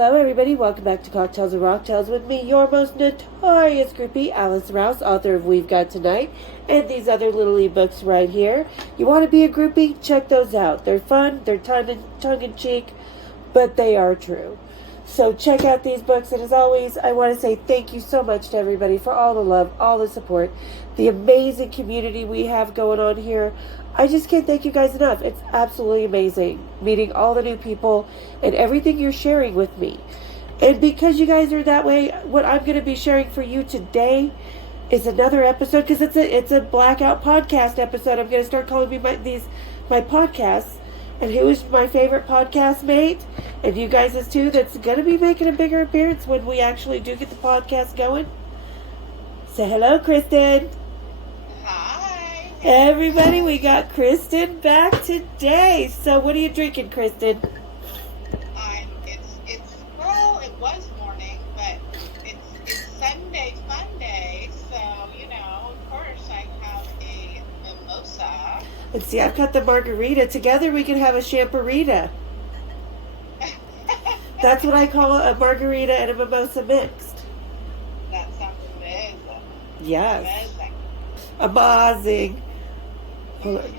Hello everybody, welcome back to Cocktails and Rocktails with me, your most notorious groupie, Alice Rouse, author of We've Got Tonight, and these other little ebooks right here. You want to be a groupie? Check those out. They're fun, they're tongue-in-cheek, but they are true. So check out these books, and as always, I want to say thank you so much to everybody for all the love, all the support, the amazing community we have going on here. I just can't thank you guys enough. It's absolutely amazing meeting all the new people and everything you're sharing with me. And because you guys are that way, what I'm going to be sharing for you today is another episode, because it's a blackout podcast episode. I'm going to start calling my podcasts. And who is my favorite podcast mate? And you guys is too, that's going to be making a bigger appearance when we actually do get the podcast going. Say hello, Kristen. Hi. Everybody, we got Kristen back today. So what are you drinking, Kristen? Well, it was morning, but it's Sunday fun day, so, of course I have a mimosa. Let's see, I've got the margarita. Together we can have a champorita. That's what I call a margarita and a mimosa mixed. That sounds amazing. Yes. Amazing. Amazing.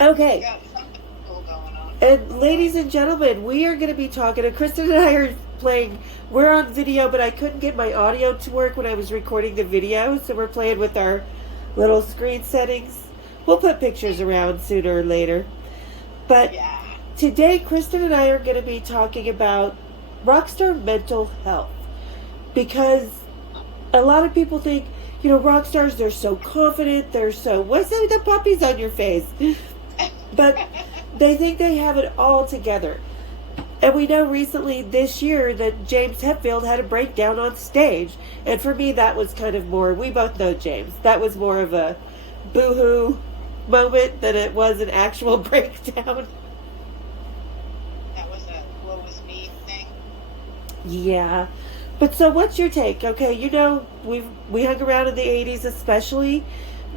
Okay. We got something cool going on. And ladies and gentlemen, we are going to be talking, and Kristen and I are playing, we're on video, but I couldn't get my audio to work when I was recording the video, so we're playing with our little screen settings. We'll put pictures around sooner or later. But yeah. Today, Kristen and I are going to be talking about rockstar mental health. Because a lot of people think, rock stars, they're so confident, what's that with the puppies on your face? But they think they have it all together. And we know recently this year that James Hetfield had a breakdown on stage. And for me, that was kind of more, we both know James, that was more of a boo-hoo moment than it was an actual breakdown. That was a woe is me thing. Yeah. But so what's your take? Okay, we hung around in the 80s especially.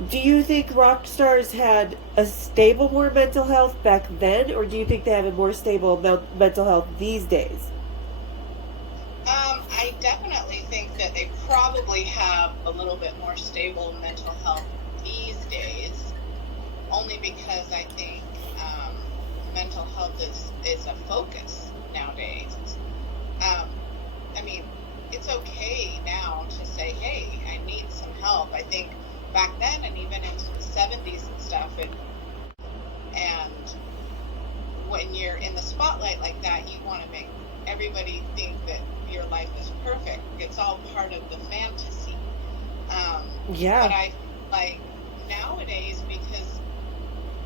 Do you think rock stars had a stable more mental health back then, or do you think they have a more stable mental health these days? I definitely think that they probably have a little bit more stable mental health these days, only because I think mental health is a focus nowadays. I mean, it's okay now to say, hey, I need some help. I think back then, and even into the 70s and stuff, and when you're in the spotlight like that, you want to make everybody think that your life is perfect. It's all part of the fantasy. Yeah. But I like nowadays, because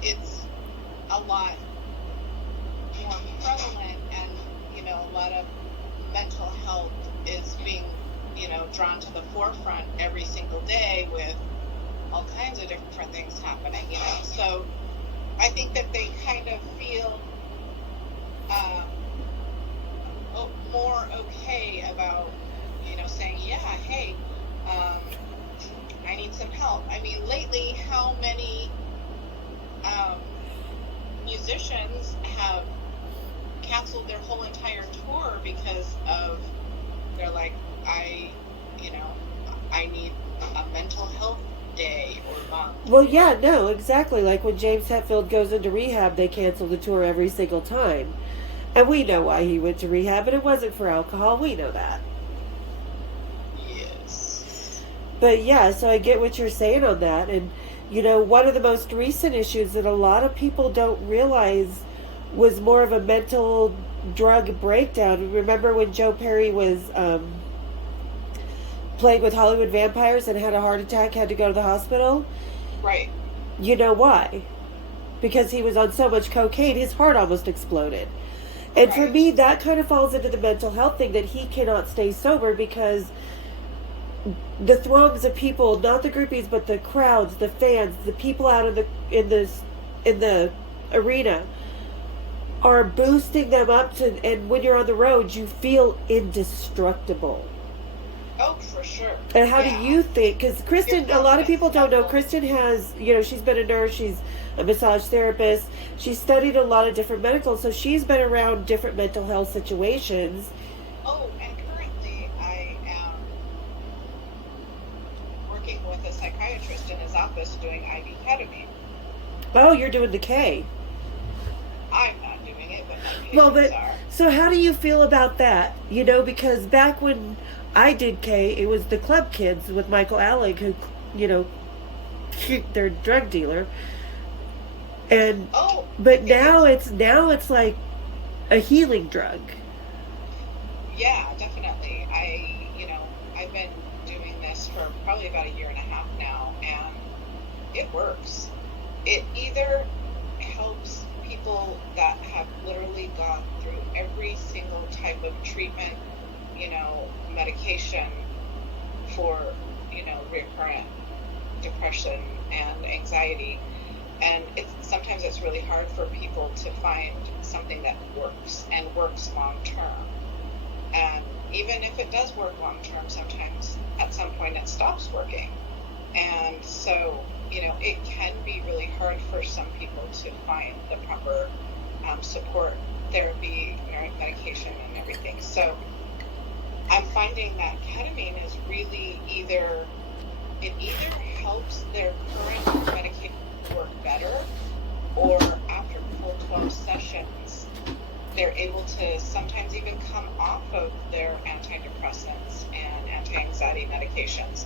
it's a lot more prevalent, and a lot of mental health is being drawn to the forefront every single day with all kinds of different things happening, so I think that they kind of feel more okay about saying, yeah, hey, I need some help. I mean, lately, how many musicians have canceled their whole entire tour because of, they're like, I need a mental health day or month. Well, yeah, no, exactly. Like when James Hetfield goes into rehab, they cancel the tour every single time. And we know why he went to rehab, and it wasn't for alcohol. We know that. Yes. But yeah, so I get what you're saying on that. And, one of the most recent issues that a lot of people don't realize was more of a mental drug breakdown. Remember when Joe Perry was playing with Hollywood vampires and had a heart attack, had to go to the hospital? Right. You know why? Because he was on so much cocaine, his heart almost exploded. And right. For me, that kind of falls into the mental health thing, that he cannot stay sober because the throngs of people, not the groupies, but the crowds, the fans, the people out in the arena are boosting them up and when you're on the road, you feel indestructible. Oh, for sure. And how do you think, because Kristen, a lot of people don't know, Kristen has, she's been a nurse, she's a massage therapist, she's studied a lot of different medical, so she's been around different mental health situations. Oh, just doing IV ketamine. Oh, you're doing the K. I'm not doing it, but my Well, patients but are. so how do you feel about that? You know, because back when I did K, it was the club kids with Michael Alec who, you know, their drug dealer, and Oh, but now it's like a healing drug. yeah, definitely. I've been doing this for probably about a year and a half now, and it works. It either helps people that have literally gone through every single type of treatment, medication for, recurrent depression and anxiety. And sometimes it's really hard for people to find something that works and works long term. And even if it does work long term, sometimes at some point it stops working. And so, it can be really hard for some people to find the proper support, therapy, medication, and everything. So I'm finding that ketamine is really either helps their current medication work better, or after full 12 sessions, they're able to sometimes even come off of their antidepressants and anti-anxiety medications.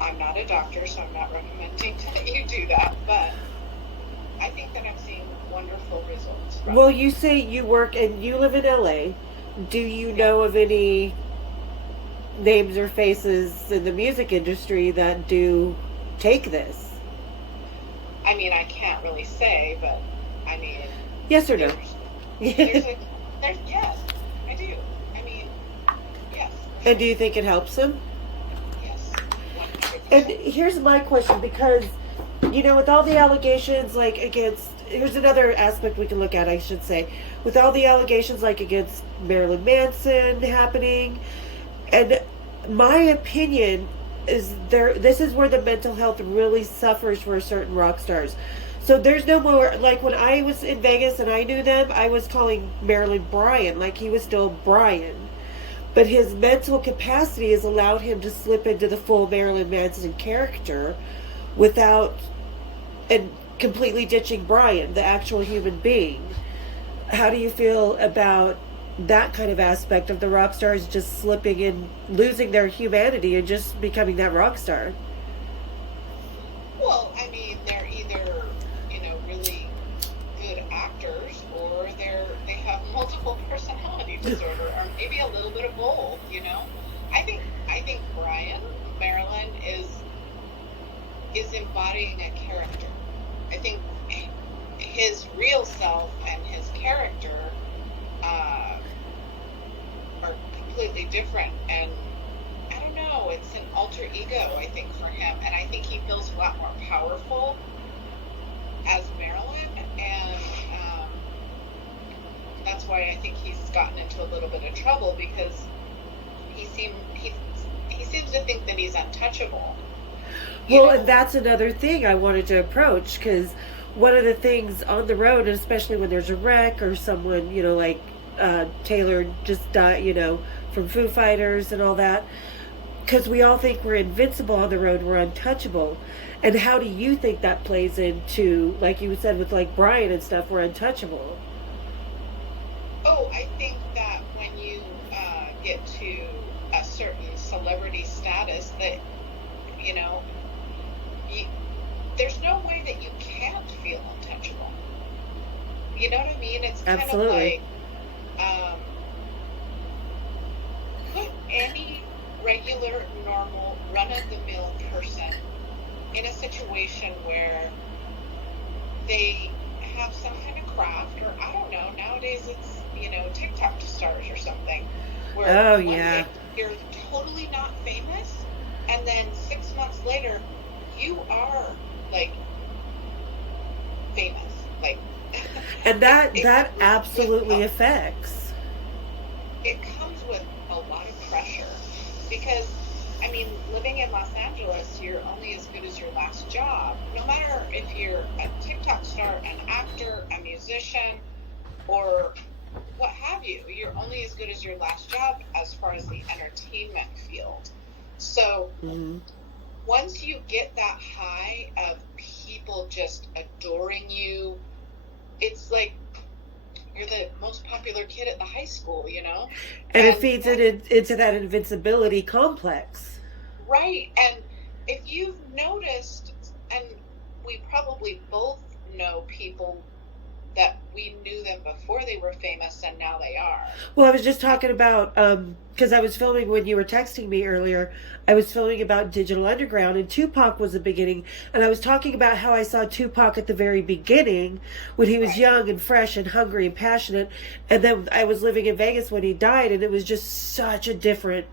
I'm not a doctor, so I'm not recommending that you do that, but I think that I'm seeing wonderful results. Well, you say you work and you live in LA. Do you know of any names or faces in the music industry that do take this? I mean, I can't really say, but I mean, yes or no? Yes, I do. I mean, yes. And do you think it helps them? Yes. 100%. And here's my question, because, with all the allegations, like, against, here's another aspect we can look at, I should say, with all the allegations, like, against Marilyn Manson happening, and my opinion is this is where the mental health really suffers for certain rock stars. So there's no more, like when I was in Vegas and I knew them, I was calling Marilyn Brian, like he was still Brian. But his mental capacity has allowed him to slip into the full Marilyn Manson character without, and completely ditching Brian, the actual human being. How do you feel about that kind of aspect of the rock stars just slipping in, losing their humanity and just becoming that rock star? Well, I mean, they're either, really good actors, or they have multiple personality disorder, or maybe a little bit of both, I think Marilyn is embodying a character. I think his real self and his character are completely different, and I don't know, it's an alter ego, I think, for him, and I think he feels a lot more powerful as Marilyn, and that's why I think he's gotten into a little bit of trouble, because he seems to think that he's untouchable. Well, and that's another thing I wanted to approach, because one of the things on the road, and especially when there's a wreck or someone, like Taylor just died, from Foo Fighters and all that, because we all think we're invincible on the road, we're untouchable. And how do you think that plays into, like you said with like Brian and stuff, we're untouchable? Oh, I think that when you get to a certain celebrity status, that there's no way that you can't feel untouchable. You know what I mean? It's kind Absolutely. of like, put any regular, normal, run-of-the-mill person in a situation where they have some kind of craft, or I don't know, nowadays it's, TikTok stars or something, where you're totally not famous, and then 6 months later, you are, like, famous. Like, and that absolutely affects. It comes with a lot of pressure, because, I mean, living in Los Angeles, you're only as good as your last job. No matter if you're a TikTok star, an actor, a musician, or what have you, you're only as good as your last job as far as the entertainment field. So, once you get that high of people just adoring you, it's like you're the most popular kid at the high school, you know? And it feeds it into that invincibility complex. Right. And if you've noticed, and we probably both know people that we knew them before they were famous and now they are. Well, I was just talking about, because I was filming when you were texting me earlier, I was filming about Digital Underground, and Tupac was the beginning, and I was talking about how I saw Tupac at the very beginning when he was Right. young and fresh and hungry and passionate, and then I was living in Vegas when he died, and it was just such a different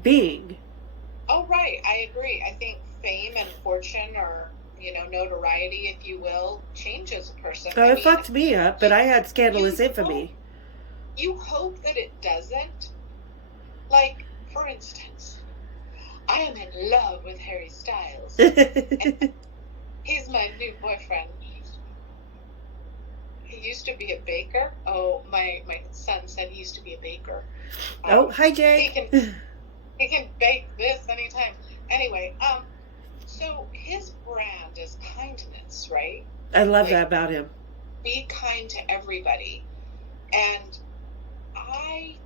being. Oh, right. I agree. I think fame and fortune, or, you know, notoriety, if you will, changes a person. Oh, it fucked me up, but I had scandalous infamy. You hope that it doesn't. Like, for instance, I am in love with Harry Styles. And he's my new boyfriend. He used to be a baker. Oh, my son said he used to be a baker. Oh, hi, Jake. He can bake this anytime. Anyway, so his brand is kindness, right? I love that about him. Be kind to everybody. And I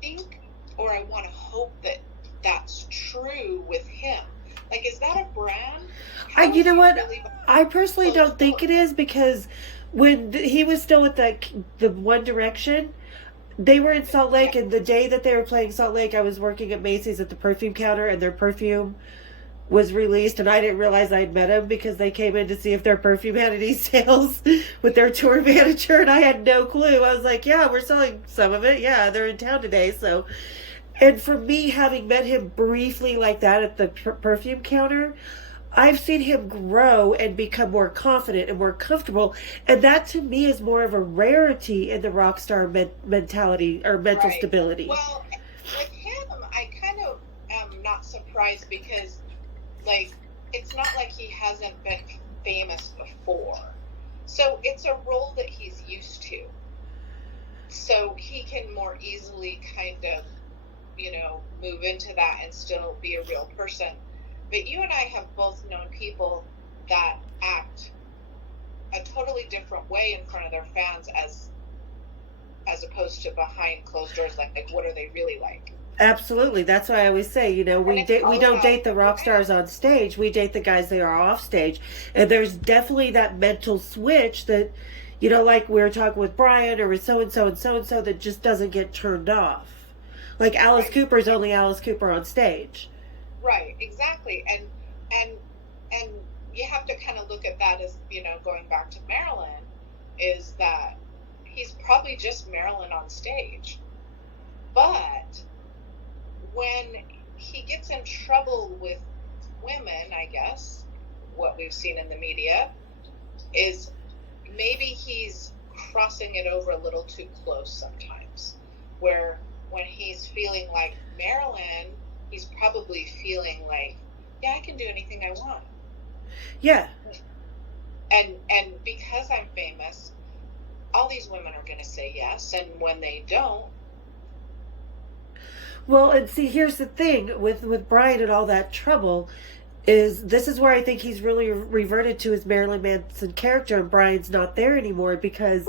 think, or I want to hope that that's true with him. Like, is that a brand? You know what? I personally don't think it is, because when he was still with the One Direction, they were in Salt Lake, and the day that they were playing Salt Lake, I was working at Macy's at the perfume counter, and their perfume was released, and I didn't realize I'd met him because they came in to see if their perfume had any sales with their tour manager, and I had no clue. I was like, yeah, we're selling some of it. Yeah, they're in town today. So, and for me, having met him briefly like that at the perfume counter, I've seen him grow and become more confident and more comfortable. And that, to me, is more of a rarity in the rock star mentality or mental stability. Well, with him, I kind of am not surprised because, like, it's not like he hasn't been famous before. So it's a role that he's used to. So he can more easily kind of, you know, move into that and still be a real person. But you and I have both known people that act a totally different way in front of their fans as opposed to behind closed doors. Like what are they really like? Absolutely. That's why I always say, you know, we don't date the rock stars on stage. We date the guys they are off stage. And there's definitely that mental switch that, you know, like we were talking with Brian or with so-and-so and so-and-so, that just doesn't get turned off. Like Alice Cooper is only Alice Cooper on stage. Right, exactly. And you have to kind of look at that as, you know, going back to Marilyn, is that he's probably just Marilyn on stage. But when he gets in trouble with women, I guess, what we've seen in the media, is maybe he's crossing it over a little too close sometimes. Where when he's feeling like Marilyn, he's probably feeling like, yeah, I can do anything I want. Yeah. And because I'm famous, all these women are going to say yes, and when they don't. Well, and see, here's the thing with Brian and all that trouble, is this is where I think he's really reverted to his Marilyn Manson character, and Brian's not there anymore, because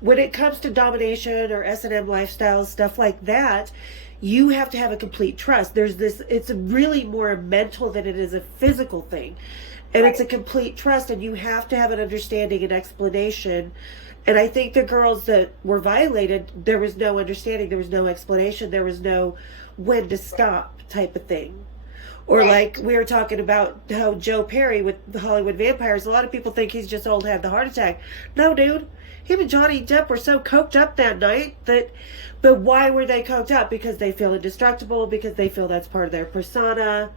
when it comes to domination or S&M lifestyles, stuff like that, you have to have a complete trust. There's this, it's really more mental than it is a physical thing. And it's a complete trust, and you have to have an understanding and explanation. And I think the girls that were violated, there was no understanding, there was no explanation, there was no when to stop type of thing. Or like we were talking about how Joe Perry with the Hollywood Vampires, a lot of people think he's just old, had the heart attack. No, dude. Him and Johnny Depp were so coked up that night that, but why were they coked up? Because they feel indestructible, because they feel that's part of their persona.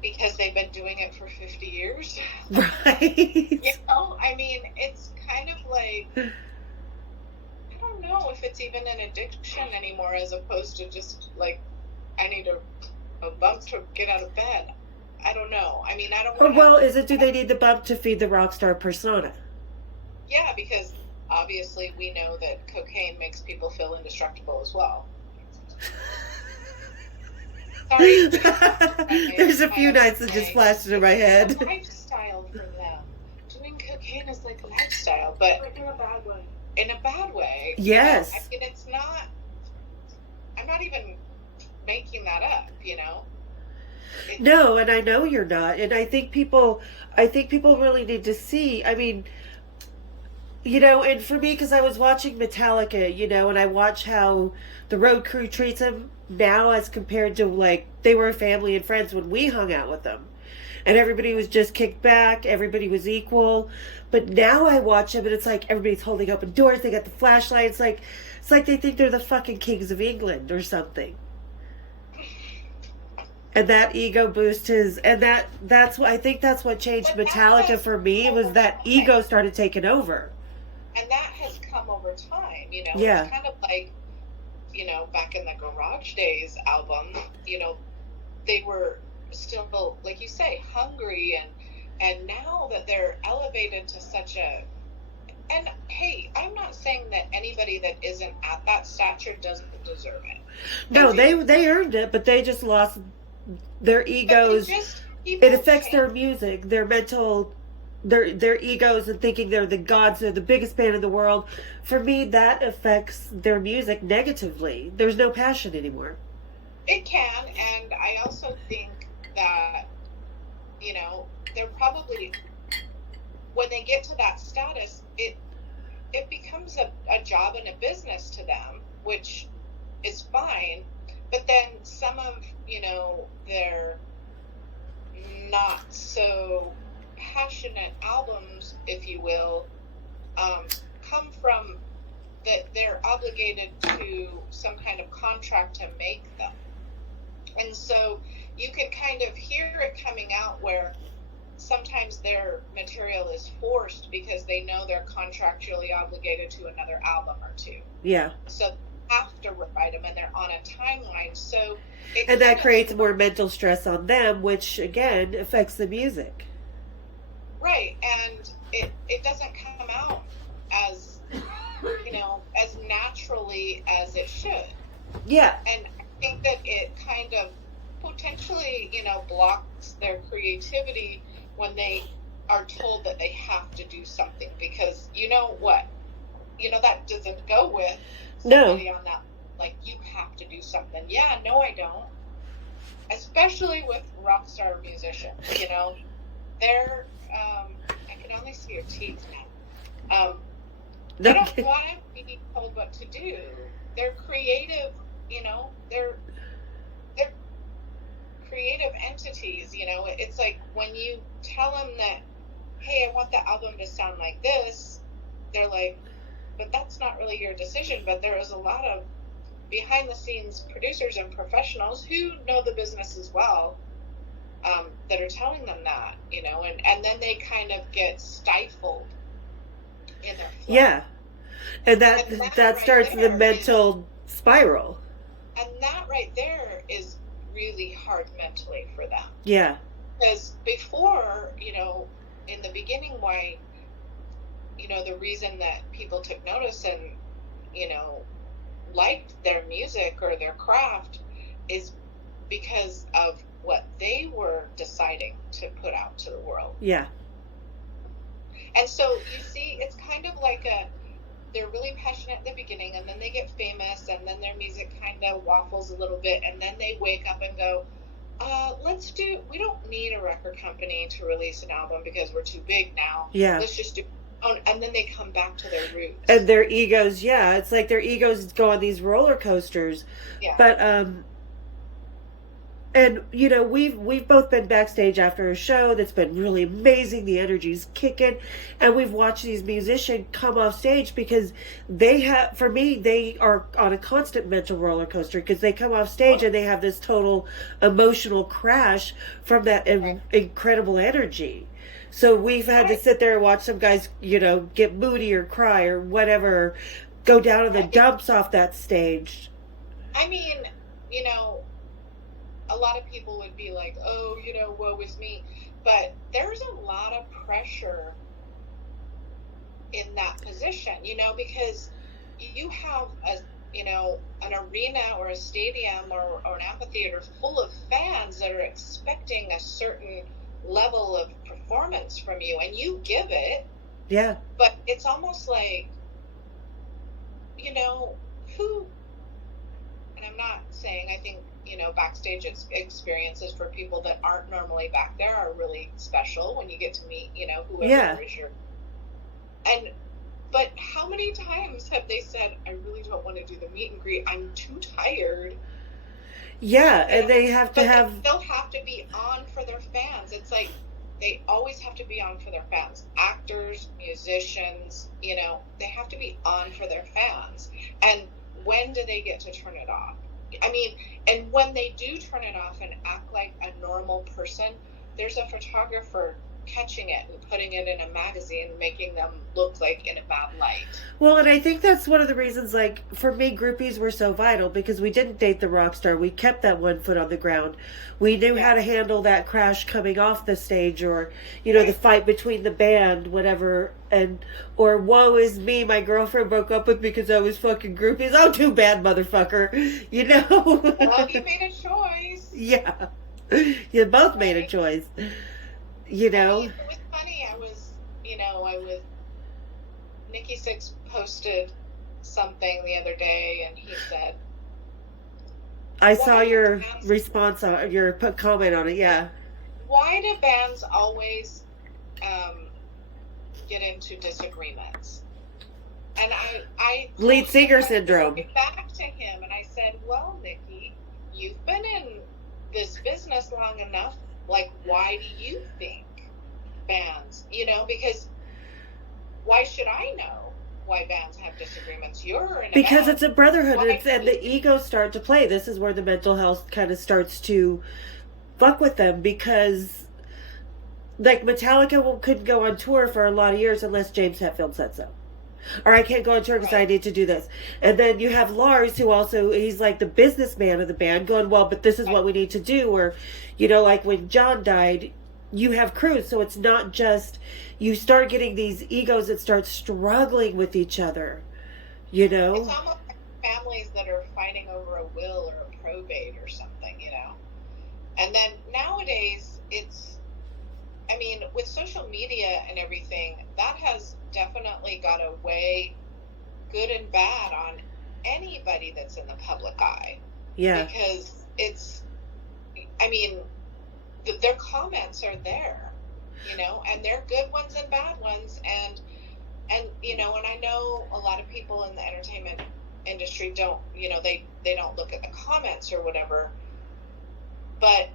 Because they've been doing it for 50 years. Right. You know, I mean, it's kind of like, I don't know if it's even an addiction anymore, as opposed to just like, I need a bump to get out of bed. I don't know. I mean, I don't want to... Well, do they need the bump to feed the rock star persona? Yeah, because obviously we know that cocaine makes people feel indestructible as well. Sorry. There's a few nights that just flashed into my head. It's a lifestyle for them. Doing cocaine is like a lifestyle, but Like in a bad way. in a bad way. Yes. I mean, it's not. I'm not even making that up. No, and I know you're not. And I think people really need to see. I mean, and for me, because I was watching Metallica, and I watch how the road crew treats them now as compared to like they were family and friends when we hung out with them. And everybody was just kicked back, everybody was equal. But now I watch them and it's like everybody's holding open doors, they got the flashlights, it's like they think they're the fucking kings of England or something. And that ego boost that's what I think that's what changed Metallica for me, was that ego started taking over. And that has come over time, Yeah. It's kind of like, back in the Garage Days album, they were still, like you say, hungry, and now that they're elevated to such a, and hey, I'm not saying that anybody that isn't at that stature doesn't deserve it. No, they earned it, but they just lost their egos. It affects their music, their mental, their egos, and thinking they're the gods, they're the biggest band in the world. For me, that affects their music negatively. There's no passion anymore. It can, and I also think that, they're probably, when they get to that status, it becomes a job and a business to them, which is fine. But then some of, their not so passionate albums, if you will, come from that they're obligated to some kind of contract to make them. And so you can kind of hear it coming out where sometimes their material is forced because they know they're contractually obligated to another album or two. Yeah. So they have to write them, and they're on a timeline. So and that creates more mental stress on them, which again affects the music. Right, and it doesn't come out as as naturally as it should. Yeah. And I think that it kind of potentially, blocks their creativity when they are told that they have to do something, because that doesn't go with somebody on that, like, you have to do something. Yeah, no, I don't. Especially with rock star musicians, they're, I can only see your teeth now. They don't want to be told what to do. They're creative, they're creative entities, It's like when you tell them that, hey, I want the album to sound like this, they're like, but that's not really your decision. But there is a lot of behind the scenes producers and professionals who know the business as well, that are telling them that, and then they kind of get stifled in their flow. Yeah. And that right starts the mental spiral. And that right there is really hard mentally for them. Yeah. Because before, in the beginning, why, the reason that people took notice and, liked their music or their craft is because of what they were deciding to put out to the world. Yeah. And so you see, it's kind of like they're really passionate at the beginning, and then they get famous, and then their music kind of waffles a little bit, and then they wake up and go, we don't need a record company to release an album because we're too big now. Yeah. Let's just do, and then they come back to their roots. And their egos, it's like their egos go on these roller coasters. Yeah. But, and, we've both been backstage after a show that's been really amazing. The energy's kicking. And we've watched these musicians come off stage because they are on a constant mental roller coaster, because they come off stage and they have this total emotional crash from that incredible energy. So we've had to sit there and watch some guys, get moody or cry or whatever, go down in the dumps off that stage. I mean, a lot of people would be like, oh, woe is me. But there's a lot of pressure in that position, because you have an arena or a stadium or an amphitheater full of fans that are expecting a certain level of performance from you, and you give it. Yeah. But it's almost like, who, and I'm not saying, I think, backstage experiences for people that aren't normally back there are really special when you get to meet, whoever is your, but how many times have they said, I really don't want to do the meet and greet, I'm too tired. Yeah, and they have to They still have to be on for their fans. It's like they always have to be on for their fans. Actors, musicians, they have to be on for their fans. And when do they get to turn it off? I mean, and when they do turn it off and act like a normal person, there's a photographer catching it and putting it in a magazine, making them look like in a bad light. Well, and I think that's one of the reasons, like, for me, groupies were so vital, because we didn't date the rock star. We kept that one foot on the ground. We knew how to handle that crash coming off the stage, or, the fight between the band, whatever, or woe is me, my girlfriend broke up with me because I was fucking groupies. Oh, too bad, motherfucker. Well, you made a choice. Yeah. You both made a choice. I mean, it was funny. I was Nikki Sixx posted something the other day, and he said, I saw your response, your comment on it, yeah. Why do bands always get into disagreements? And I lead singer syndrome. Back to him, and I said, well, Nikki, you've been in this business long enough. Like, why do you think bands, because why should I know why bands have disagreements? You're in a because band. It's a brotherhood, and the egos start to play. This is where the mental health kind of starts to fuck with them, because, like, Metallica couldn't go on tour for a lot of years unless James Hetfield said so. Or I can't go on tour because I need to do this. And then you have Lars, who also, he's like the businessman of the band, going, well, but this is what we need to do. Or, like when John died, you have crews. So it's not just, you start getting these egos that start struggling with each other, It's almost like families that are fighting over a will or a probate or something, And then nowadays, with social media and everything, that has definitely got a way, good and bad, on anybody that's in the public eye. Yeah. Because their comments are there, and they're good ones and bad ones. And I know a lot of people in the entertainment industry don't, they don't look at the comments or whatever. But,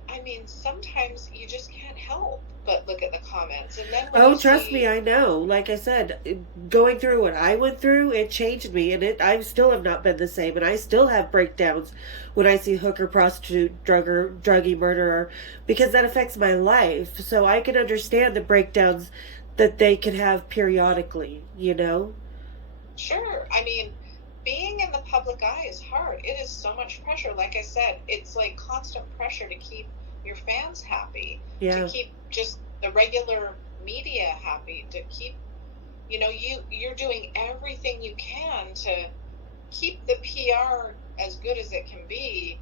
sometimes you just can't help but look at the comments. And then trust me, I know. Like I said, going through what I went through, it changed me. And I still have not been the same. And I still have breakdowns when I see hooker, prostitute, druggie, murderer, because that affects my life. So I can understand the breakdowns that they can have periodically, Sure. Being in the public eye is hard. It is so much pressure. Like I said, it's like constant pressure to keep your fans happy, to keep just the regular media happy, to keep, you're doing everything you can to keep the PR as good as it can be.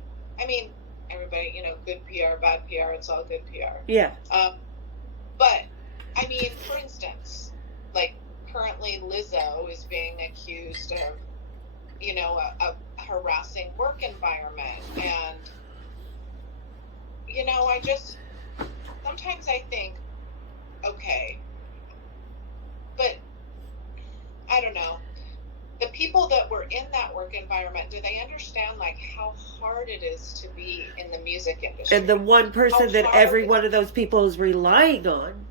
Everybody, good PR, bad PR, it's all good PR. Yeah. But, for instance, like currently Lizzo is being accused of, a harassing work environment. And, sometimes I think, okay, but I don't know. The people that were in that work environment, do they understand, like, how hard it is to be in the music industry? And the one person that every one of those people is relying on.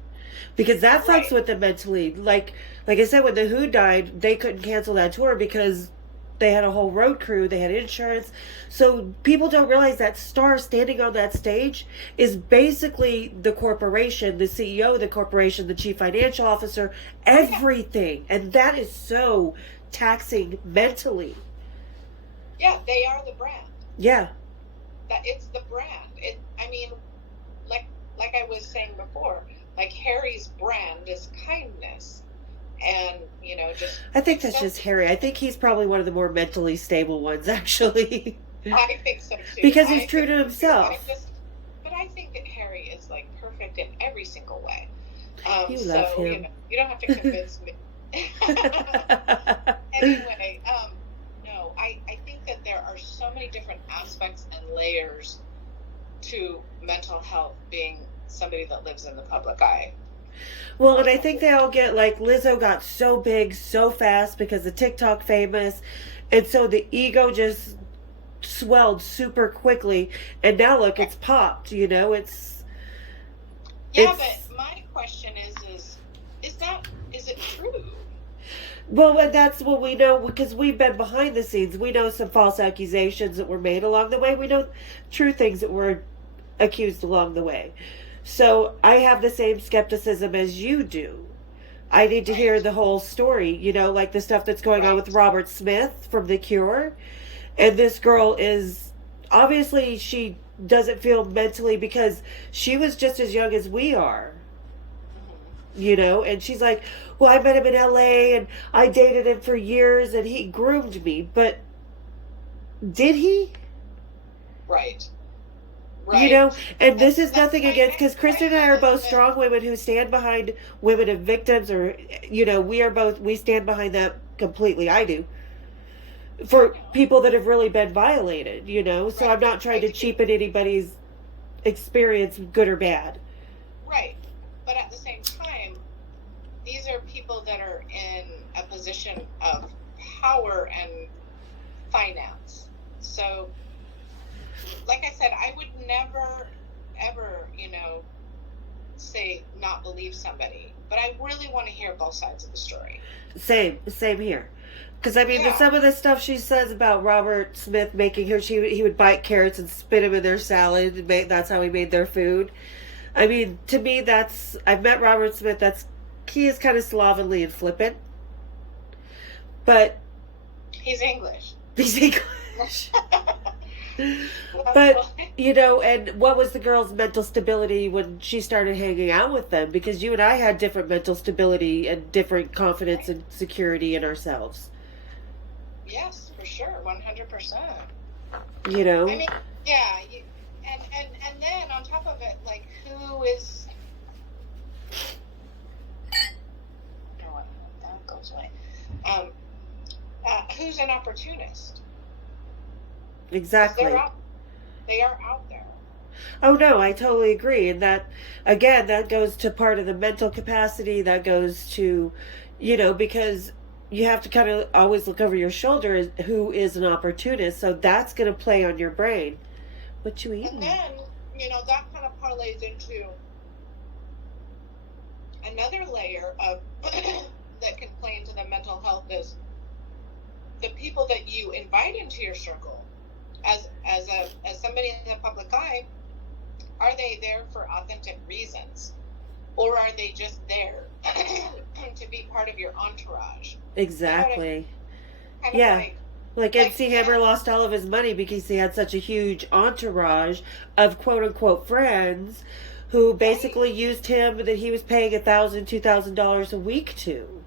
Because that fucks with them mentally. Like I said, when The Who died, they couldn't cancel that tour because they had a whole road crew, they had insurance. So people don't realize that star standing on that stage is basically the corporation, the CEO of the corporation, the chief financial officer, everything. And that is so taxing mentally. Yeah, they are the brand. Yeah. That it's the brand. Like I was saying before, like Harry's brand is kindness. And, just I think that's accept just Harry. I think he's probably one of the more mentally stable ones, actually. I think so too. Because he's I true to think so too. himself. But I think that Harry is like perfect in every single way. You So love him. you don't have to convince me. Anyway, no, I think that there are so many different aspects and layers to mental health being somebody that lives in the public eye. Well, and I think they all get, like, Lizzo got so big so fast because of TikTok famous, and so the ego just swelled super quickly, and now look, it's popped, you know, it's... Yeah, but my question is it true? Well, and that's what we know, because we've been behind the scenes. We know some false accusations that were made along the way. We know true things that were accused along the way. So I have the same skepticism as you do. I need to hear the whole story, you know, like the stuff that's going on with Robert Smith from The Cure. And this girl is, obviously she doesn't feel mentally, because she was just as young as we are. You know, and she's like, well, I met him in LA and I dated him for years and he groomed me. But did he? Right. You know, and this is nothing against, because Kristen and I are both strong women who stand behind women and victims, or, you know, we stand behind that completely. I do. For people that have really been violated, you know, so I'm not trying to cheapen anybody's experience, good or bad. Right. But at the same time, these are people that are in a position of power and finance. So, like I said, I would never, ever, you know, say not believe somebody. But I really want to hear both sides of the story. Same here. Because, I mean, some of the stuff she says about Robert Smith making her, he would bite carrots and spit them in their salad, and that's how he made their food. I mean, to me, I've met Robert Smith, he is kind of slovenly and flippant. But... He's English. But, you know, and what was the girl's mental stability when she started hanging out with them? Because you and I had different mental stability and different confidence and security in ourselves. Yes, for sure, 100%. You know? I mean, yeah, and then on top of it, like, who is... You know what? That goes away. Who's an opportunist? Exactly. They are out there. Oh, no, I totally agree. And that, again, that goes to part of the mental capacity. That goes to, you know, because you have to kind of always look over your shoulder who is an opportunist. So that's going to play on your brain. What you eating? And then, you know, that kind of parlays into another layer of that can play into the mental health is the people that you invite into your circle. As somebody in the public eye, are they there for authentic reasons, or are they just there to be part of your entourage? Exactly. Kind of yeah. Like MC Hammer lost all of his money because he had such a huge entourage of quote unquote friends who basically used him, that he was paying $1,000, $2,000 a week to.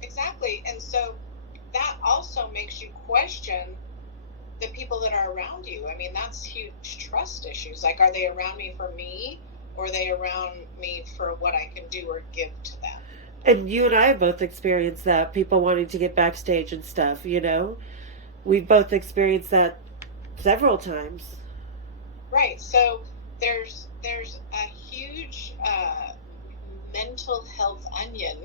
Exactly, and so that also makes you question the people that are around you. I mean, that's huge trust issues. Like, are they around me for me, or are they around me for what I can do or give to them? And you and I have both experienced that, people wanting to get backstage and stuff, you know? We've both experienced that several times. Right, so there's a huge mental health onion.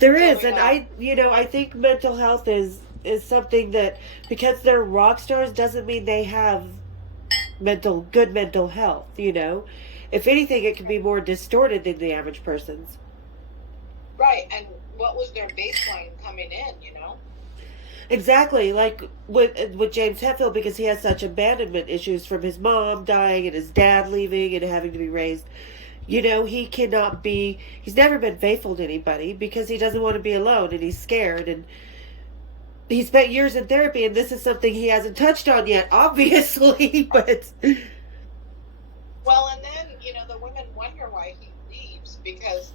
There is, and I think mental health is something that, because they're rock stars, doesn't mean they have good mental health, you know? If anything, it can be more distorted than the average person's. Right, and what was their baseline coming in, you know? Exactly, like with James Hetfield, because he has such abandonment issues from his mom dying and his dad leaving and having to be raised. You know, he's never been faithful to anybody because he doesn't want to be alone and he's scared, and he spent years in therapy, and this is something he hasn't touched on yet, obviously, but... Well, and then, you know, the women wonder why he leaves, because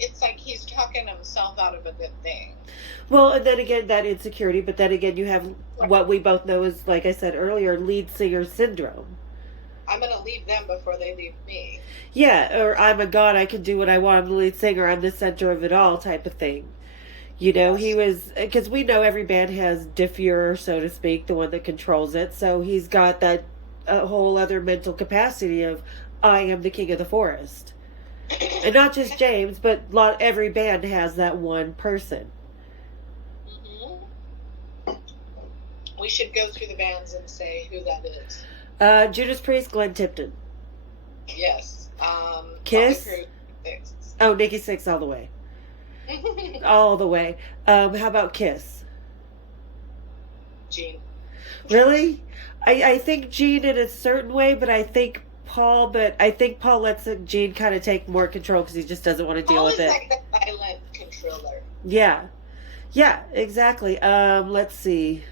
it's like he's talking himself out of a good thing. Well, and then again, that insecurity, but then again, you have what we both know is, like I said earlier, lead singer syndrome. I'm going to leave them before they leave me. Yeah, or I'm a god, I can do what I want, I'm the lead singer, I'm the center of it all type of thing. You know, Yes. he was, because we know every band has Der Fuhrer, so to speak, the one that controls it, so he's got that whole other mental capacity of, I am the king of the forest. And not just James, but every band has that one person. Mm-hmm. We should go through the bands and say who that is. Judas Priest, Glenn Tipton. Yes. Kiss? Six. Oh, Nikki Sixx all the way. All the way. How about Kiss? Gene. Really? I think Gene in a certain way, but I think Paul lets Gene kind of take more control because he just doesn't want to deal with it. Paul is like the silent controller. Yeah. Yeah, exactly. Let's see.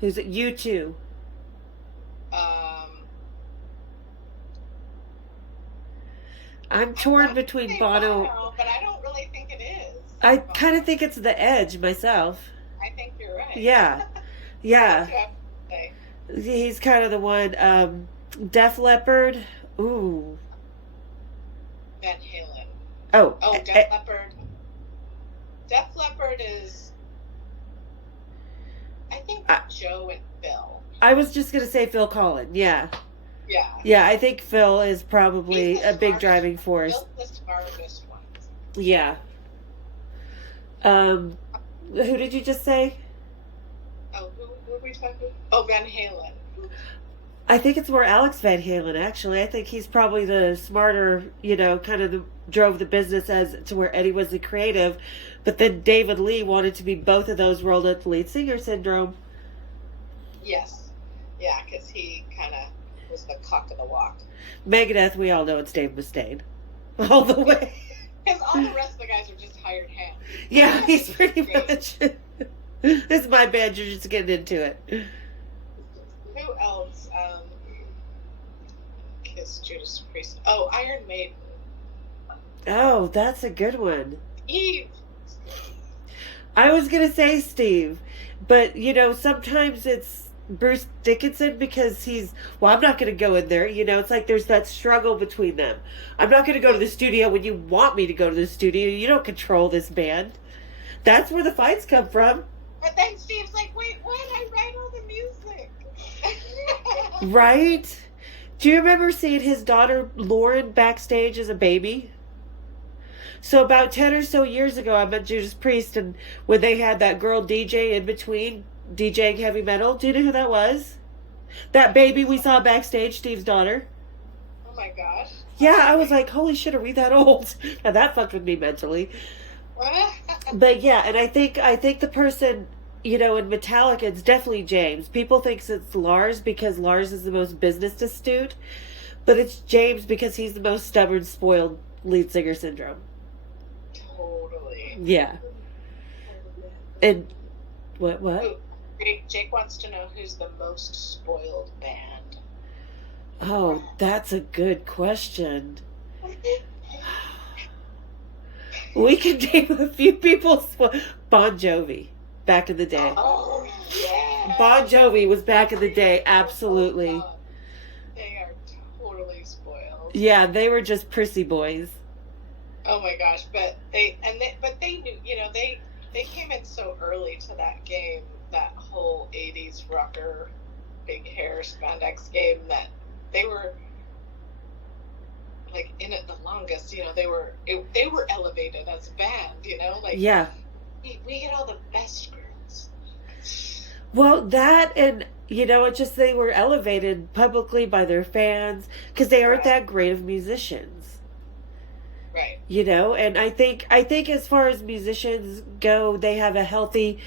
Who's it? U2. I'm torn between Bono. Bono, but I don't really think it is. I kind of think it's The Edge myself. I think you're right. Yeah. Yeah. Okay. He's kind of the one. Def Leppard. Ooh. Van Halen. Oh. Def Leppard. Def Leppard is, I think, Joe and Phil. I was just going to say Phil Collins. Yeah. Yeah. Yeah, I think Phil is probably a big driving force. Phil's the smartest one. Yeah. Who did you just say? Oh, who were we talking? Oh, Van Halen. I think it's more Alex Van Halen, actually. I think he's probably the smarter, kind of drove the business as to where Eddie was the creative. But then David Lee wanted to be both of those rolled up lead singer syndrome. Yes. Yeah, because he kind of was the cock of the walk. Megadeth, we all know it's Dave Mustaine. All the way. Because all the rest of the guys are just hired hands. Yeah, he's pretty much. This is my band, you're just getting into it. Who else? Kiss, Judas Priest. Oh, Iron Maiden. Oh, that's a good one. Eve. I was going to say Steve, but, sometimes it's Bruce Dickinson because I'm not going to go in there. It's like there's that struggle between them. I'm not going to go to the studio when you want me to go to the studio. You don't control this band. That's where the fights come from. But then Steve's like, wait, what? I write all the music. Right? Do you remember seeing his daughter Lauren backstage as a baby? So about 10 or so years ago, I met Judas Priest, and when they had that girl DJ in between, DJing heavy metal, do you know who that was? That baby we saw backstage, Steve's daughter. Oh my gosh. Yeah, I was like, holy shit, are we that old? Now that fucked with me mentally. But yeah, and I think the person, in Metallica, it's definitely James. People think it's Lars because Lars is the most business astute, but it's James because he's the most stubborn, spoiled lead singer syndrome. Totally. Yeah. And what? Ooh, Jake wants to know who's the most spoiled band. Oh, that's a good question. We can name a few people. Bon Jovi, back in the day. Oh, yeah. Bon Jovi was back in the day, absolutely. They are totally spoiled. Yeah, they were just prissy boys. Oh my gosh, but they knew, they came in so early to that game, that whole 80s rocker, big hair spandex game, that they were like in it the longest. They were elevated as a band. Yeah. We get all the best girls. Well, that and it's just they were elevated publicly by their fans because they aren't that great of musicians. Right. And I think as far as musicians go, they have a healthy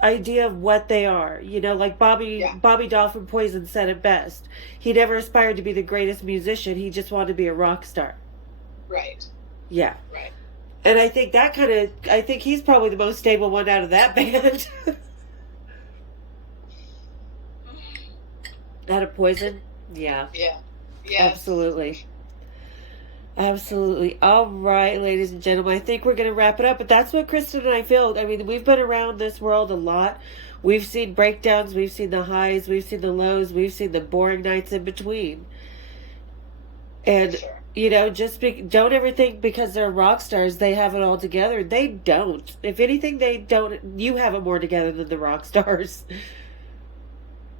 idea of what they are. Like Bobby Dahl from Poison said it best. He never aspired to be the greatest musician. He just wanted to be a rock star. Right. Yeah. Right. And I think I think he's probably the most stable one out of that band. Out of Poison? Yeah. Yeah. Yeah. Absolutely. Absolutely. All right, ladies and gentlemen, I think we're going to wrap it up. But that's what Kristen and I feel. I mean, we've been around this world a lot. We've seen breakdowns, we've seen the highs, we've seen the lows, we've seen the boring nights in between. And, Sure. you know, don't ever think because they're rock stars they have it all together. They don't. If anything, they don't. You have it more together than the rock stars.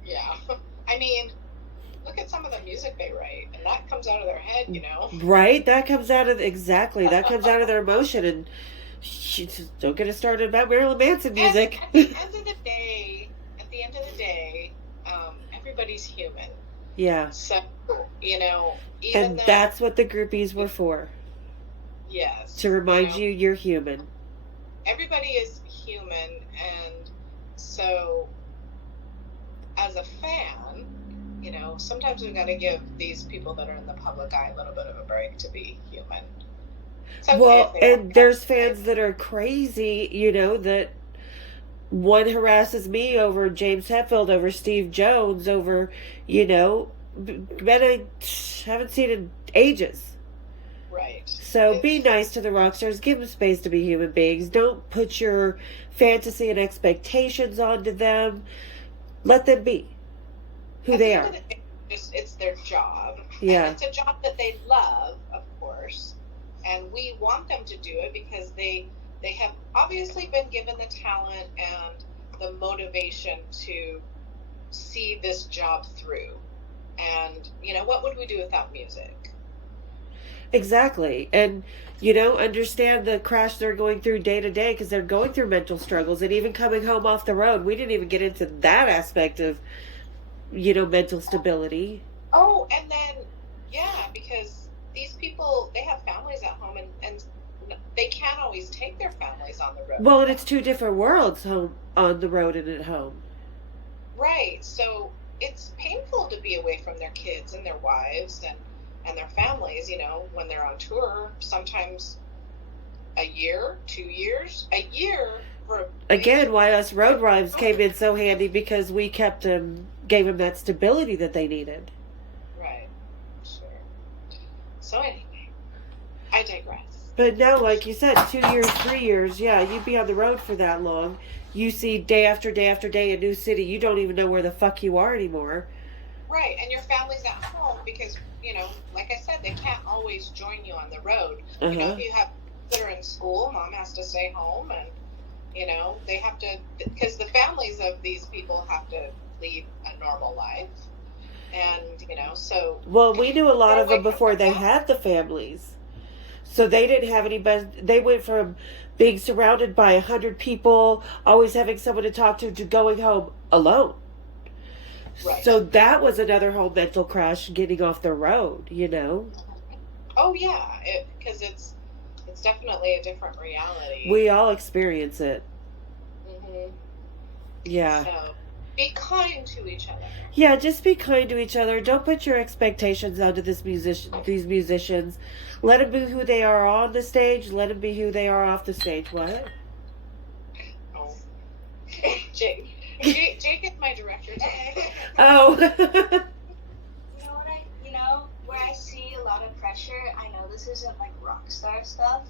Yeah. I mean, look at some of the music they write, and that comes out of their head, you know? Right? That comes out of, exactly, that comes out of their emotion. And don't get us started about Marilyn Manson music. At the end of the day, everybody's human. Yeah. So, you know, even And though, that's what the groupies were for. yes, To remind know, you you're human. everybody is human, and so as a fan, you know, sometimes we've got to give these people that are in the public eye a little bit of a break to be human. It's okay Well, if they and there's fans that are crazy, you know, that one harasses me over James Hetfield, over Steve Jones, over, you know, men I haven't seen in ages. right. So be nice to the rock stars. Give them space to be human beings. Don't put your fantasy and expectations onto them. Let them be who At they the end are. of the day, it's their job. Yeah. And it's a job that they love, of course. And we want them to do it because they have obviously been given the talent and the motivation to see this job through. And, you know, what would we do without music? Exactly. And, you know, understand the crash they're going through day to day because they're going through mental struggles and even coming home off the road. We didn't even get into that aspect of, you know, mental stability. Oh, and then, yeah, because these people, they have families at home and they can't always take their families on the road. Well, and it's two different worlds, home on the road and at home. Right. So it's painful to be away from their kids and their wives and their families, you know, when they're on tour, sometimes a year, 2 years, a year for Again, why us road wives came in so handy because we kept them, gave them that stability that they needed. Right. Sure. So anyway, I digress. But no, like you said, 2 years, 3 years, yeah, you'd be on the road for that long. You see day after day after day a new city. You don't even know where the fuck you are anymore. Right, and your family's at home because, you know, like I said, they can't always join you on the road. You know, if you have that are in school, mom has to stay home, and, you know, they have to, because the families of these people have to lead a normal life. And, you know, so. Well, we knew a lot of them before they had the families. So they didn't have anybody. They went from being surrounded by 100 people, always having someone to talk to going home alone. Right. So that was another whole mental crash, getting off the road, you know? Oh, yeah, because it's definitely a different reality. We all experience it. Mm-hmm. Yeah. So be kind to each other. Yeah, just be kind to each other. Don't put your expectations onto these musicians. Let them be who they are on the stage. Let them be who they are off the stage. What? Oh. Jake is my director today. Oh. Where I see a lot of pressure, I know this isn't like rock star stuff,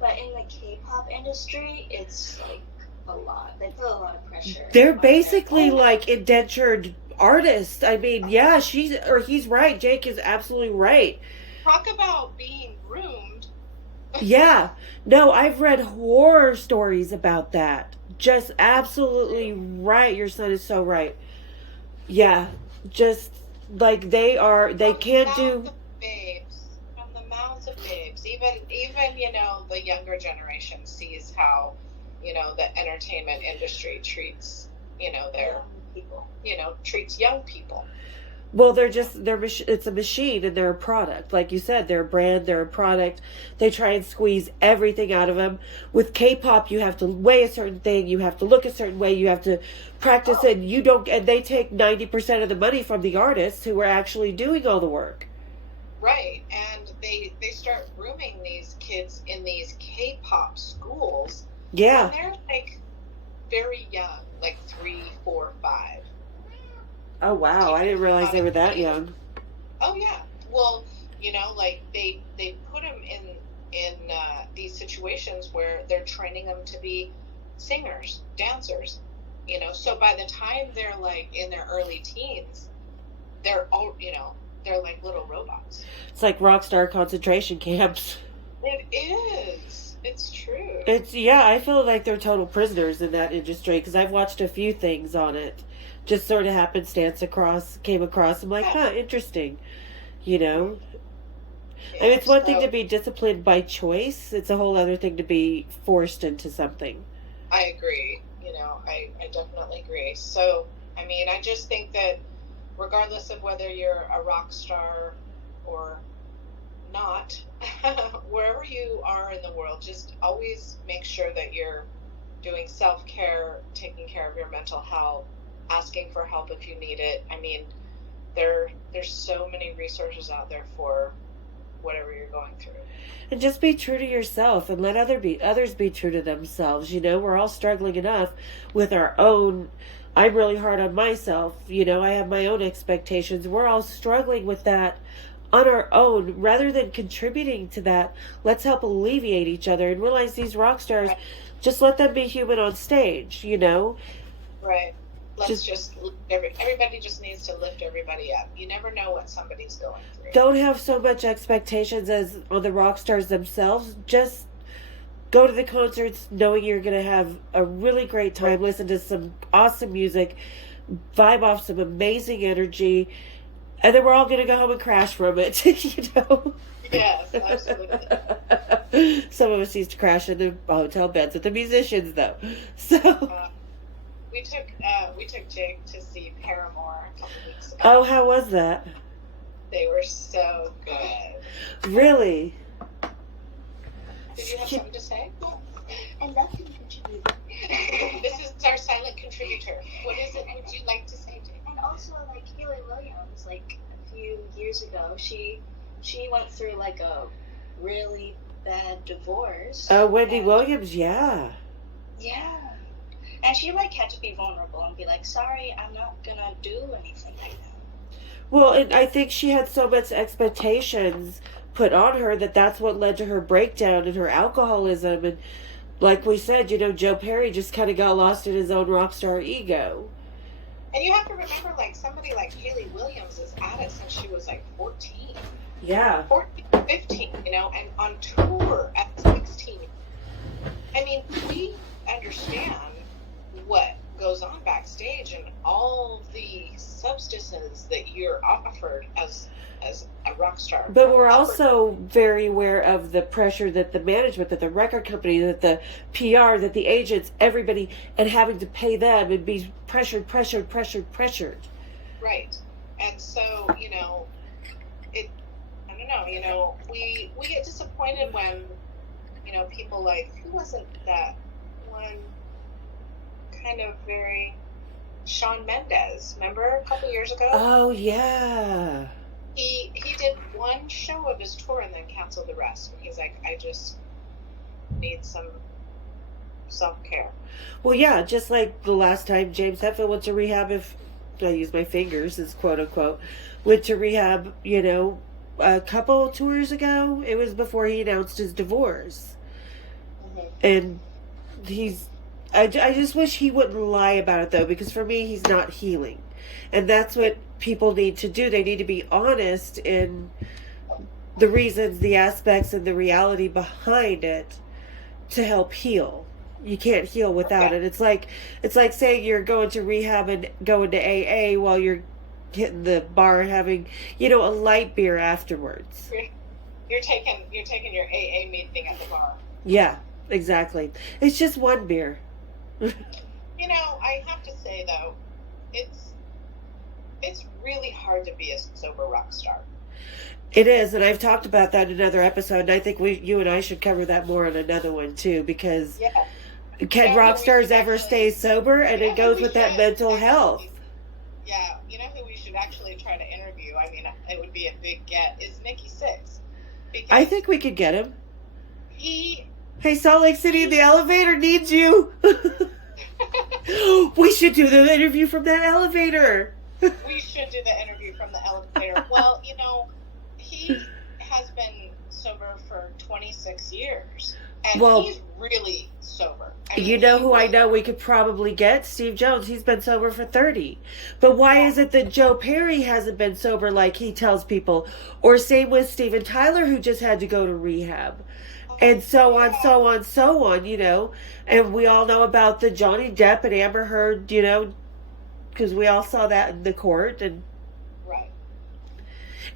but in the K-pop industry, it's like a lot. They put a lot of pressure. They're basically like indentured artists. I mean, yeah, he's right. Jake is absolutely right. Talk about being groomed. Yeah. No, I've read horror stories about that. Just absolutely right. Your son is so right. Yeah. Just like they can't do. From the mouths of babes. Even, you know, the younger generation sees how, you know, the entertainment industry treats, you know, treats young people. Well, it's a machine and they're a product. Like you said, they're a brand, they're a product. They try and squeeze everything out of them. With K-pop, you have to weigh a certain thing, you have to look a certain way, you have to practice it. And they take 90% of the money from the artists who are actually doing all the work. Right, and they start grooming these kids in these K-pop schools. Yeah. And they're like very young, like 3, 4, 5. Oh, wow. I didn't realize they were that young. Oh, yeah. Well, You know, like they put them in these situations where they're training them to be singers, dancers. You know, so by the time they're like in their early teens, they're all, you know, they're like little robots. It's like rock star concentration camps. It is. It's true. It's, yeah, I feel like they're total prisoners in that industry because I've watched a few things on it. Just sort of happenstance came across. I'm like, huh, interesting. You know? Yeah, And it's one thing so to be disciplined by choice. It's a whole other thing to be forced into something. I agree. You know, I definitely agree. So, I mean, I just think that regardless of whether you're a rock star or not, wherever you are in the world, just always make sure that you're doing self-care, taking care of your mental health, asking for help if you need it. I mean, there's so many resources out there for whatever you're going through. And just be true to yourself and let others be true to themselves. You know, we're all struggling enough with our own. I'm really hard on myself. You know, I have my own expectations. We're all struggling with that on our own. Rather than contributing to that, let's help alleviate each other and realize these rock stars, Right. just let them be human on stage, you know? Right. Let's just everybody just needs to lift everybody up. You never know what somebody's going through. Don't have so much expectations as on the rock stars themselves. Just go to the concerts knowing you're going to have a really great time, listen to some awesome music, vibe off some amazing energy, and then we're all going to go home and crash from it, you know? Yes, absolutely. Some of us used to crash in the hotel beds with the musicians, though. So, we took Jake to see Paramore a couple weeks ago. oh, how was that? They were so good. Really? Did you have something to say? And that's contributing. This is our silent contributor. What is it? Would you like to say, Jake? And also, like Haley Williams, like a few years ago, she went through like a really bad divorce. Oh, Wendy Williams, yeah. Yeah. And she like had to be vulnerable and be like, sorry, I'm not gonna do anything right now. Well, and I think she had so much expectations put on her that's what led to her breakdown and her alcoholism. And like we said, you know, Joe Perry just kind of got lost in his own rock star ego. And you have to remember, like, somebody like Haley Williams is at it since she was like 14. Yeah. 14, 15, you know, and on tour at 16. I mean, we understand what goes on backstage and all the substances that you're offered as a rock star. But we're also very aware of the pressure that the management, that the record company, that the PR, that the agents, everybody, and having to pay them and be pressured. Right. And so, you know, I don't know, you know, we get disappointed when, you know, people like, who wasn't that one kind of very Shawn Mendes, remember a couple years ago? Oh, yeah. He did one show of his tour and then canceled the rest. And he's like, I just need some self-care. Well, yeah, just like the last time James Hetfield went to rehab, if I use my fingers as quote-unquote, went to rehab, you know, a couple tours ago. It was before he announced his divorce. Mm-hmm. And I just wish he wouldn't lie about it, though, because for me, he's not healing. And that's what people need to do. They need to be honest in the reasons, the aspects, and the reality behind it to help heal. You can't heal without it. It's like saying you're going to rehab and going to AA while you're hitting the bar and having, you know, a light beer afterwards. You're taking your AA meeting at the bar. Yeah, exactly. It's just one beer. You know, I have to say though, it's really hard to be a sober rock star. It is, and I've talked about that in another episode, and I think you and I should cover that more on another one too, because can rock stars ever stay sober? And it goes with that mental health. Yeah, you know who we should actually try to interview? I mean, it would be a big get, is Nikki Sixx. I think we could get him. He... Hey, Salt Lake City, the elevator needs you. We should do the interview from that elevator. We should do the interview from the elevator. Well, you know, he 26 years. And Well, he's really sober. I you mean, know he who I really- know we could probably get? Steve Jones. He's been sober for 30. But why Yeah. is it that Joe Perry hasn't been sober like he tells people? Or same with Steven Tyler, who just had to go to rehab. And so on, so on, so on, you know. And we all know about the Johnny Depp and Amber Heard, you know, because we all saw that in the court. And Right.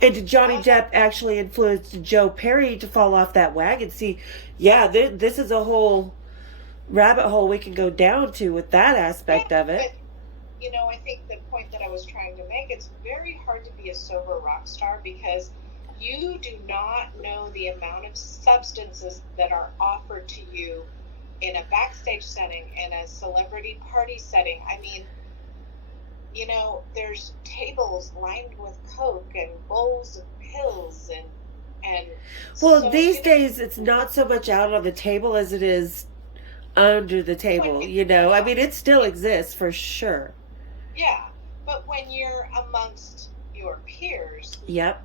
did Johnny Depp actually influence Joe Perry to fall off that wagon? See, yeah, this is a whole rabbit hole we can go down to with that aspect of it. But, you know, I think the point that I was trying to make, it's very hard to be a sober rock star because you do not know the amount of substances that are offered to you in a backstage setting, in a celebrity party setting. I mean, you know, there's tables lined with coke and bowls of pills and Well, so, these you know, days it's not so much out on the table as it is under the table, you know. I mean, it still exists for sure. yeah, but when you're amongst your peers, Yep.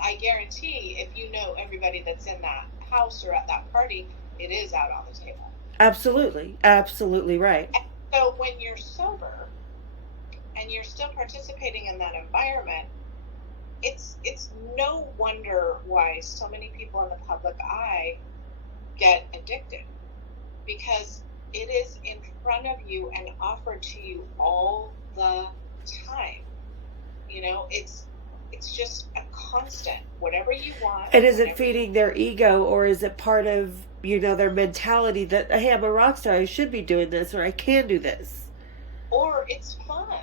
I guarantee if you know everybody that's in that house or at that party, it is out on the table. Absolutely. Absolutely right. And so when you're sober and you're still participating in that environment, it's no wonder why so many people in the public eye get addicted, because it is in front of you and offered to you all the time. You know, it's just a constant. Whatever you want. And is it whatever- feeding their ego, or is it part of, you know, their mentality that, hey, I'm a rock star, I should be doing this, or I can do this? Or it's fun.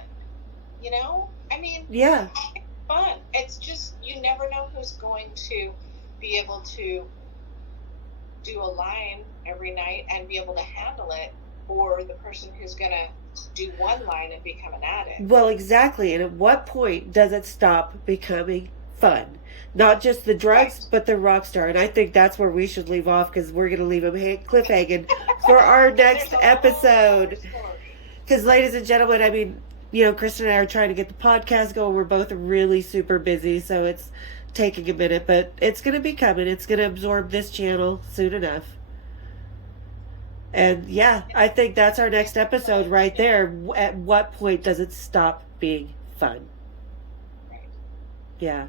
You know? I mean, Yeah. it's fun. It's just, you never know who's going to be able to do a line every night and be able to handle it, or the person who's going to do one line and become an addict. Well, exactly. And at what point does it stop becoming fun? Not just the drugs, but the rock star. And I think that's where we should leave off, because we're going to leave them cliffhanging for our next There's a whole episode. other story. Because, ladies and gentlemen, I mean, you know, Kristen and I are trying to get the podcast going. We're both really super busy, so it's taking a minute, but it's going to be coming. It's going to absorb this channel soon enough. And yeah, I think that's our next episode right there. At what point does it stop being fun? Right. Yeah.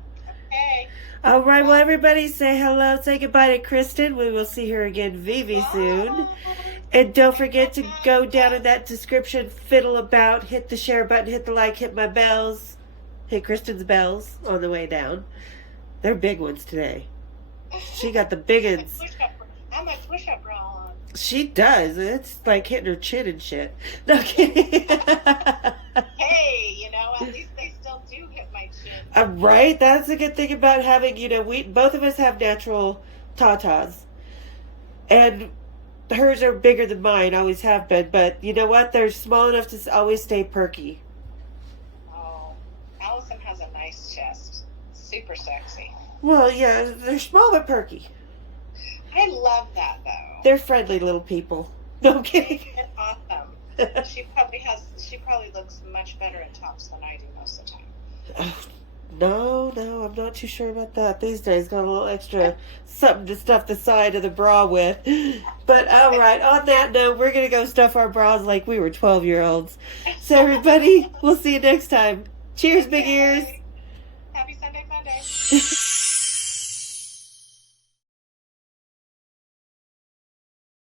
Okay. All right. Well, everybody say hello. Say goodbye to Kristen. We will see her again, Vivi, soon. And don't forget to go down in that description, fiddle about, hit the share button, hit the like, hit my bells, hit Kristen's bells on the way down. They're big ones today. She got the big ones. I'm a push-up bra on. She does. It's like hitting her chin and shit. No kidding. Hey, you know, at least they still do hit my chin. Right? That's the good thing about having, you know, we both of us have natural tatas. And hers are bigger than mine, always have been. But you know what? They're small enough to always stay perky. Oh, Allison has a nice chest. Super sexy. Well, yeah, they're small but perky. I love that, though. They're friendly little people. No I'm kidding. They're awesome. She probably looks much better in tops than I do most of the time. No, I'm not too sure about that. These days, got a little extra something to stuff the side of the bra with. But all right, on that note, we're going to go stuff our bras like we were 12-year-olds. So everybody, we'll see you next time. Cheers, big ears. Happy Sunday, Monday.